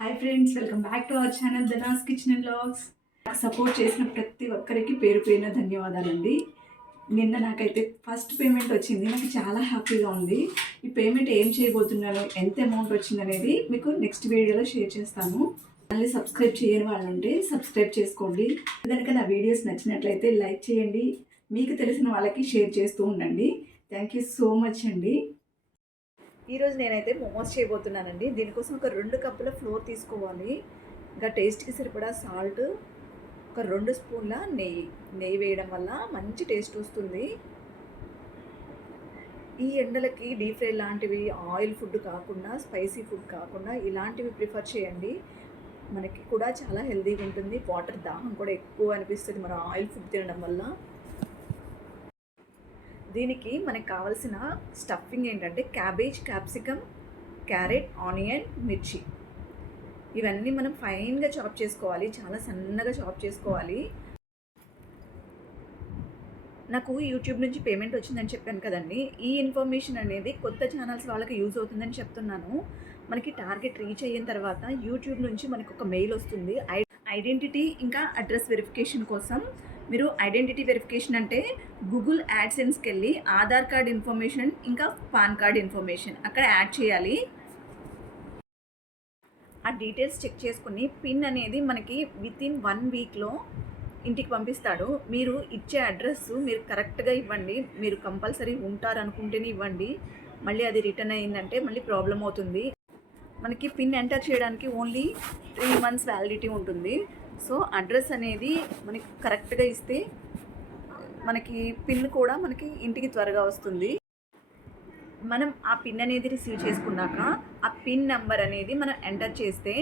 Hi friends, welcome back to our channel ధనాస్ kitchen and vlogs. నాకు support చేసిన ప్రతి ఒక్కరికి పేరు పేరున ధన్యవాదాలండి. నిన్న నాకైతే ఫస్ట్ పేమెంట్ వచ్చింది. నాకు చాలా హ్యాపీగా ఉంది. ఈ పేమెంట్ ఏం చేయబోతున్నాను, ఎంత అమౌంట్ వచ్చింది అనేది మీకు నెక్స్ట్ వీడియోలో షేర్ చేస్తాను. మళ్ళీ సబ్స్క్రైబ్ చేయని వాళ్ళు ఉంటే సబ్స్క్రైబ్ చేసుకోండి. కనుక నా వీడియోస్ నచ్చినట్లయితే లైక్ చేయండి. మీకు తెలిసిన వాళ్ళకి షేర్ చేస్తూ ఉండండి. థ్యాంక్ యూ సో మచ్ అండి. ఈరోజు నేనైతే మోమోస్ చేయబోతున్నానండి. దీనికోసం ఒక 2 కప్పుల ఫ్లోర్ తీసుకోవాలి. ఇంకా టేస్ట్కి సరిపడా సాల్ట్, ఒక 2 స్పూన్ల నెయ్యి వేయడం వల్ల మంచి టేస్ట్ వస్తుంది. ఈ ఎండలకి డీప్ ఫ్రై లాంటివి, ఆయిల్ ఫుడ్ కాకుండా, స్పైసీ ఫుడ్ కాకుండా ఇలాంటివి ప్రిఫర్ చేయండి. మనకి కూడా చాలా హెల్తీగా ఉంటుంది. వాటర్ దాహం కూడా ఎక్కువ అనిపిస్తుంది మనం ఆయిల్ ఫుడ్ తినడం వల్ల. దీనికి మనకు కావాల్సిన స్టఫింగ్ ఏంటంటే క్యాబేజ్, క్యాప్సికమ్, క్యారెట్, ఆనియన్, మిర్చి. ఇవన్నీ మనం ఫైన్గా చాప్ చేసుకోవాలి, చాలా సన్నగా చాప్ చేసుకోవాలి. నాకు యూట్యూబ్ నుంచి పేమెంట్ వచ్చిందని చెప్పాను కదండి. ఈ ఇన్ఫర్మేషన్ అనేది కొత్త ఛానల్స్ వాళ్ళకి యూజ్ అవుతుందని చెప్తున్నాను. మనకి టార్గెట్ రీచ్ అయిన తర్వాత యూట్యూబ్ నుంచి మనకు ఒక మెయిల్ వస్తుంది. ఐడెంటిటీ ఇంకా అడ్రస్ వెరిఫికేషన్ కోసం. మీరు ఐడెంటిటీ వెరిఫికేషన్ అంటే గూగుల్ యాడ్సెన్స్కి వెళ్ళి ఆధార్ కార్డ్ ఇన్ఫర్మేషన్ ఇంకా పాన్ కార్డ్ ఇన్ఫర్మేషన్ అక్కడ యాడ్ చేయాలి. ఆ డీటెయిల్స్ చెక్ చేసుకుని పిన్ అనేది మనకి వితిన్ 1 వీక్లో ఇంటికి పంపిస్తాడు. మీరు ఇచ్చే అడ్రస్ మీరు కరెక్ట్గా ఇవ్వండి. మీరు కంపల్సరీ ఉంటారనుకుంటేనే ఇవ్వండి. మళ్ళీ అది రిటర్న్ అయ్యిందంటే మళ్ళీ ప్రాబ్లం అవుతుంది. మనకి పిన్ ఎంటర్ చేయడానికి ఓన్లీ 3 months వ్యాలిడిటీ ఉంటుంది. సో అడ్రస్ అనేది మనకి కరెక్ట్గా ఇస్తే మనకి పిన్ కూడా మనకి ఇంటికి త్వరగా వస్తుంది. మనం ఆ పిన్ అనేది రిసీవ్ చేసుకున్నాక ఆ పిన్ నెంబర్ అనేది మనం ఎంటర్ చేస్తే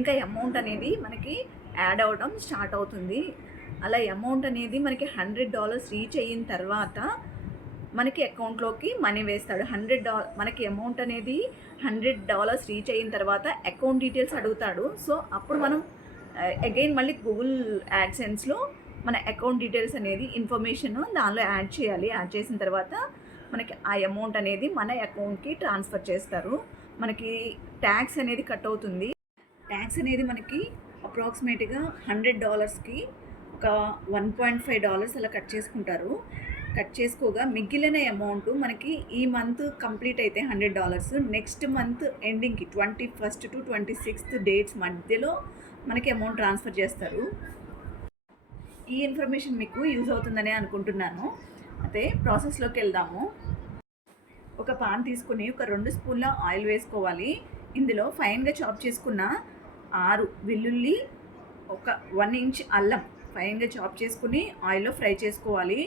ఇంకా అమౌంట్ అనేది మనకి యాడ్ అవ్వడం స్టార్ట్ అవుతుంది. అలా అమౌంట్ అనేది మనకి $100 రీచ్ అయిన తర్వాత మనకి అకౌంట్లోకి మనీ వేస్తాడు. మనకి అమౌంట్ అనేది $100 రీచ్ అయిన తర్వాత అకౌంట్ డీటెయిల్స్ అడుగుతాడు. సో అప్పుడు మనం అగైన్ మళ్ళీ గూగుల్ యాడ్సెన్స్లో మన అకౌంట్ డీటెయిల్స్ అనేది ఇన్ఫర్మేషన్ దానిలో యాడ్ చేయాలి. యాడ్ చేసిన తర్వాత మనకి ఆ అమౌంట్ అనేది మన అకౌంట్కి ట్రాన్స్ఫర్ చేస్తారు. మనకి ట్యాక్స్ అనేది కట్ అవుతుంది. ట్యాక్స్ అనేది మనకి అప్రాక్సిమేట్గా $100కి ఒక $1.5 అలా కట్ చేసుకుంటారు. కట్ చేసుకోగా మిగిలిన అమౌంట్ మనకి ఈ మంత్ కంప్లీట్ అయితే $100, నెక్స్ట్ మంత్ ఎండింగ్కి 21st to 26th డేట్స్ మధ్యలో మనకి అమౌంట్ ట్రాన్స్ఫర్ చేస్తారు. ఈ ఇన్ఫర్మేషన్ మీకు యూజ్ అవుతుందని అనుకుంటున్నాను. అయితే ప్రాసెస్లోకి వెళ్దాము. ఒక పాన్ తీసుకుని ఒక 2 స్పూన్ల ఆయిల్ వేసుకోవాలి. ఇందులో ఫైన్గా చాప్ చేసుకున్న 6 వెల్లుల్లి, ఒక 1 ఇంచ్ అల్లం ఫైన్గా చాప్ చేసుకుని ఆయిల్లో ఫ్రై చేసుకోవాలి.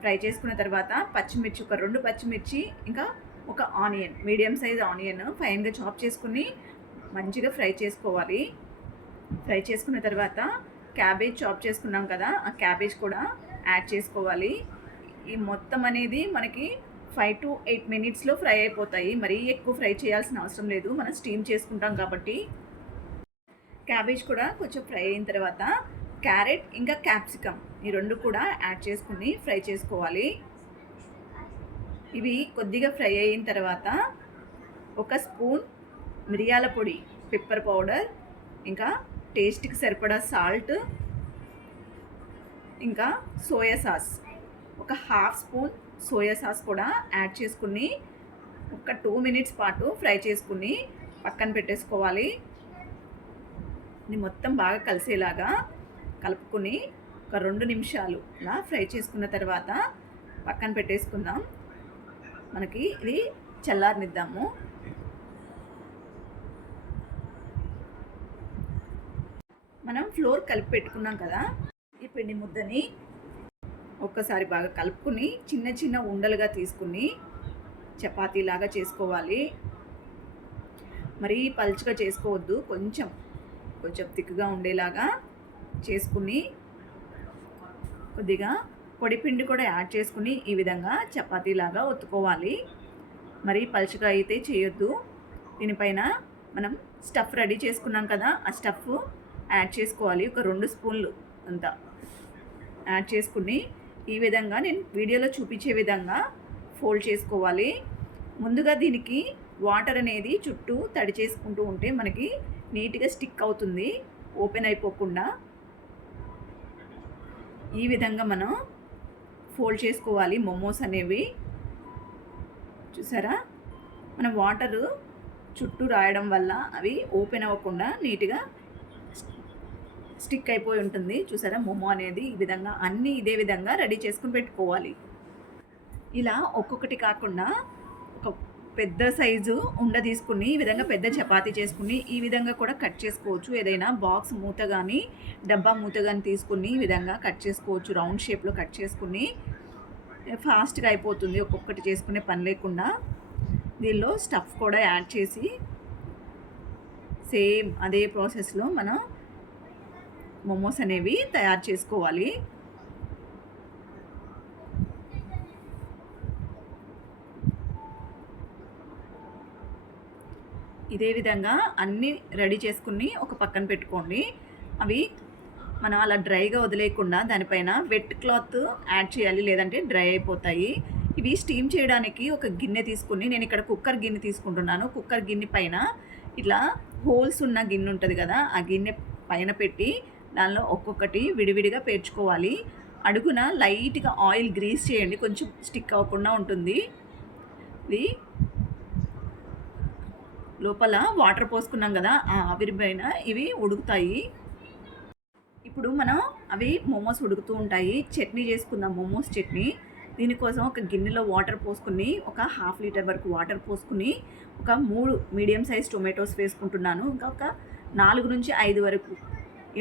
ఫ్రై చేసుకున్న తర్వాత పచ్చిమిర్చి, ఒక 2 పచ్చిమిర్చి, ఇంకా ఒక ఆనియన్, మీడియం సైజ్ ఆనియన్ ఫైన్గా చాప్ చేసుకుని మంచిగా ఫ్రై చేసుకోవాలి. ఫ్రై చేసుకున్న తర్వాత క్యాబేజ్ చాప్ చేసుకున్నాం కదా, ఆ క్యాబేజ్ కూడా యాడ్ చేసుకోవాలి. ఈ మొత్తం అనేది మనకి 5 to 8 minutesలో ఫ్రై అయిపోతాయి. మరీ ఎక్కువ ఫ్రై చేయాల్సిన అవసరం లేదు, మనం స్టీమ్ చేసుకుంటాం కాబట్టి. క్యాబేజ్ కూడా కొంచెం ఫ్రై అయిన తర్వాత క్యారెట్ ఇంకా క్యాప్సికమ్ ఈ 2 కూడా యాడ్ చేసుకుని ఫ్రై చేసుకోవాలి. ఇవి కొద్దిగా ఫ్రై అయిన తర్వాత 1 స్పూన్ మిరియాల పొడి, పెప్పర్ పౌడర్, ఇంకా టేస్ట్కి సరిపడా సాల్ట్, ఇంకా సోయా సాస్, ఒక 1/2 స్పూన్ సోయా సాస్ కూడా యాడ్ చేసుకుని ఒక 2 minutes పాటు ఫ్రై చేసుకుని పక్కన పెట్టేసుకోవాలి. ఇది మొత్తం బాగా కలిసేలాగా కలుపుకొని ఒక 2 నిమిషాలులా ఫ్రై చేసుకున్న తర్వాత పక్కన పెట్టేసుకుందాం. మనకి ఇది చల్లారనిద్దాము. మనం ఫ్లోర్ కలిపి పెట్టుకున్నాం కదా, ఈ పిండి ముద్దని ఒక్కసారి బాగా కలుపుకుని చిన్న చిన్న ఉండలుగా తీసుకుని చపాతీలాగా చేసుకోవాలి. మరీ పల్చగా చేసుకోవద్దు, కొంచెం థిక్గా ఉండేలాగా చేసుకుని కొద్దిగా పొడిపిండి కూడా యాడ్ చేసుకుని ఈ విధంగా చపాతీలాగా ఒత్తుకోవాలి. మరీ పల్చగా అయితే చేయొద్దు. దీనిపైన మనం స్టఫ్ రెడీ చేసుకున్నాం కదా, ఆ స్టఫ్ యాడ్ చేసుకోవాలి. ఒక 2 స్పూన్లు అంతా యాడ్ చేసుకుని ఈ విధంగా నేను వీడియోలో చూపించే విధంగా ఫోల్డ్ చేసుకోవాలి. ముందుగా దీనికి వాటర్ అనేది చుట్టూ తడి చేసుకుంటూ ఉంటే మనకి నీట్గా స్టిక్ అవుతుంది, ఓపెన్ అయిపోకుండా. ఈ విధంగా మనం ఫోల్డ్ చేసుకోవాలి మోమోస్ అనేవి. చూసారా, మనం వాటరు చుట్టూ రాయడం వల్ల అవి ఓపెన్ అవ్వకుండా నీట్గా స్టిక్ అయిపోయి ఉంటుంది. చూసారా, మోమో అనేది ఈ విధంగా అన్నీ ఇదే విధంగా రెడీ చేసుకుని పెట్టుకోవాలి. ఇలా ఒక్కొక్కటి కాకుండా ఒక పెద్ద సైజు ఉండ తీసుకుని ఈ విధంగా పెద్ద చపాతీ చేసుకుని ఈ విధంగా కూడా కట్ చేసుకోవచ్చు. ఏదైనా బాక్స్ మూత కానీ డబ్బా మూత కానీ తీసుకుని ఈ విధంగా కట్ చేసుకోవచ్చు. రౌండ్ షేప్లో కట్ చేసుకుని ఫాస్ట్గా అయిపోతుంది, ఒక్కొక్కటి చేసుకునే పని లేకుండా. దీనిలో స్టఫ్ కూడా యాడ్ చేసి సేమ్ అదే ప్రాసెస్లో మనం మోమోస్ అనేవి తయారు చేసుకోవాలి. ఇదే విధంగా అన్నీ రెడీ చేసుకుని ఒక పక్కన పెట్టుకోండి. అవి మనం అలా డ్రైగా వదిలేయకుండా దానిపైన వెట్ క్లాత్ యాడ్ చేయాలి, లేదంటే డ్రై అయిపోతాయి. ఇవి స్టీమ్ చేయడానికి ఒక గిన్నె తీసుకుని, నేను ఇక్కడ కుక్కర్ గిన్నె తీసుకుంటున్నాను. కుక్కర్ గిన్నె పైన ఇట్లా హోల్స్ ఉన్న గిన్నె ఉంటుంది కదా, ఆ గిన్నె పైన పెట్టి దానిలో ఒక్కొక్కటి విడివిడిగా పేర్చుకోవాలి. అడుగున లైట్గా ఆయిల్ గ్రీస్ చేయండి, కొంచెం స్టిక్ అవ్వకుండా ఉంటుంది. ఇది లోపల వాటర్ పోసుకున్నాం కదా, ఆ ఆవిరి పైన ఇవి ఉడుకుతాయి. ఇప్పుడు మనం అవి మోమోస్ ఉడుకుతూ ఉంటాయి. చట్నీ చేసుకుందాం, మోమోస్ చట్నీ. దీనికోసం ఒక గిన్నెలో వాటర్ పోసుకుని, ఒక 1/2 లీటర్ వరకు వాటర్ పోసుకుని, ఒక 3 మీడియం సైజ్ టొమాటోస్ వేసుకుంటున్నాను. ఇంకా ఒక 4 నుంచి 5 వరకు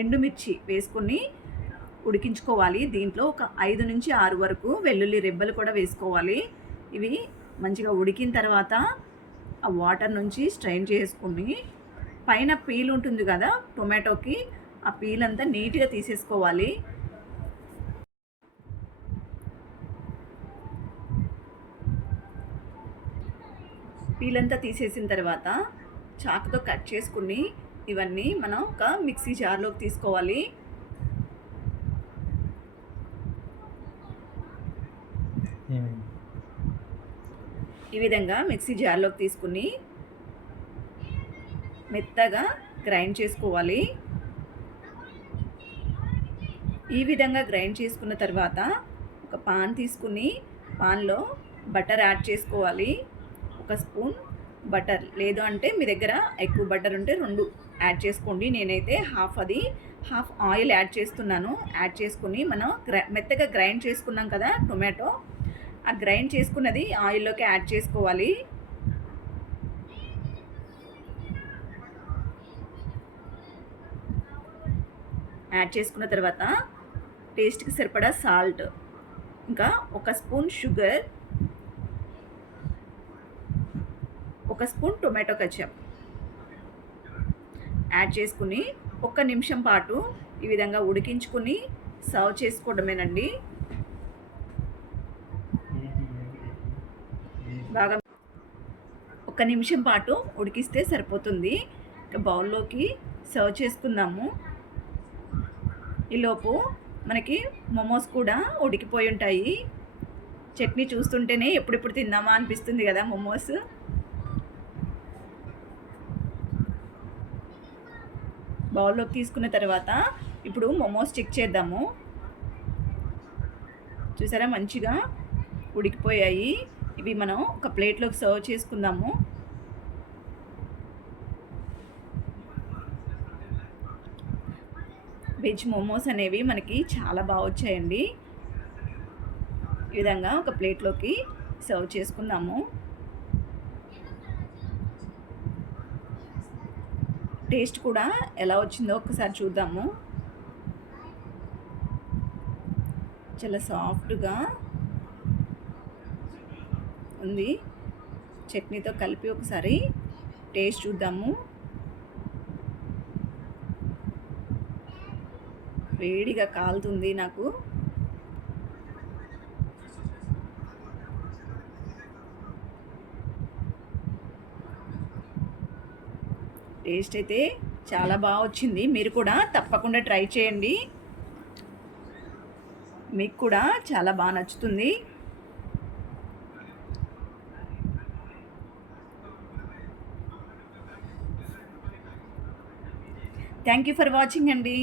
ఎండుమిర్చి వేసుకొని ఉడికించుకోవాలి. దీంట్లో ఒక 5 నుంచి 6 వరకు వెల్లుల్లి రెబ్బలు కూడా వేసుకోవాలి. ఇవి మంచిగా ఉడికిన తర్వాత ఆ వాటర్ నుంచి స్ట్రైన్ చేసుకుని పైన పీల్ ఉంటుంది కదా టొమాటోకి, ఆ పీల్ అంతా నీట్గా తీసేసుకోవాలి. పీల్ అంతా తీసేసిన తర్వాత చాకుతో కట్ చేసుకుని ఇవన్నీ మనం ఒక మిక్సీ జార్లోకి తీసుకోవాలి. ఈ విధంగా మిక్సీ జార్లోకి తీసుకుని మెత్తగా గ్రైండ్ చేసుకోవాలి. ఈ విధంగా గ్రైండ్ చేసుకున్న తర్వాత ఒక పాన్ తీసుకుని పాన్లో బటర్ యాడ్ చేసుకోవాలి. ఒక స్పూన్ బటర్, లేదు అంటే మీ దగ్గర ఎక్కువ బటర్ ఉంటే 2 యాడ్ చేసుకోండి. నేనైతే హాఫ్ ఆయిల్ యాడ్ చేస్తున్నాను. యాడ్ చేసుకుని మనం మెత్తగా గ్రైండ్ చేసుకున్నాం కదా టొమాటో, ఆ గ్రైండ్ చేసుకున్నది ఆయిల్లోకి యాడ్ చేసుకోవాలి. యాడ్ చేసుకున్న తర్వాత టేస్ట్కి సరిపడా సాల్ట్, ఇంకా ఒక స్పూన్ షుగర్, ఒక స్పూన్ టొమాటో కెచప్ యాడ్ చేసుకుని 1 నిమిషం పాటు ఈ విధంగా ఉడికించుకుని సర్వ్ చేసుకోవడమేనండి. బాగా 1 నిమిషం పాటు ఉడికిస్తే సరిపోతుంది. ఇక బౌల్లోకి సర్వ్ చేసుకుందాము. ఈలోపు మనకి మోమోస్ కూడా ఉడికిపోయి ఉంటాయి. చట్నీ చూస్తుంటేనే ఎప్పుడెప్పుడు తిందామా అనిపిస్తుంది కదా మోమోస్. బౌల్లోకి తీసుకున్న తర్వాత ఇప్పుడు మోమోస్ చెక్ చేద్దాము. చూసారా, మంచిగా ఉడికిపోయాయి. ఇవి మనం ఒక ప్లేట్లోకి సర్వ్ చేసుకుందాము. వెజ్ మోమోస్ అనేవి మనకి చాలా బాగా వచ్చాయండి. ఈ విధంగా ఒక ప్లేట్లోకి సర్వ్ చేసుకుందాము. టేస్ట్ కూడా ఎలా వచ్చిందో ఒకసారి చూద్దాము. చాలా సాఫ్ట్గా ఉంది. చట్నీతో కలిపి ఒకసారి టేస్ట్ చూద్దాము. వేడిగా కాలుతుంది నాకు. టేస్ట్ అయితే చాలా బాగా వచ్చింది. మీరు కూడా తప్పకుండా ట్రై చేయండి, మీకు కూడా చాలా బాగా నచ్చుతుంది. థ్యాంక్ యూ ఫర్ వాచింగ్ అండి.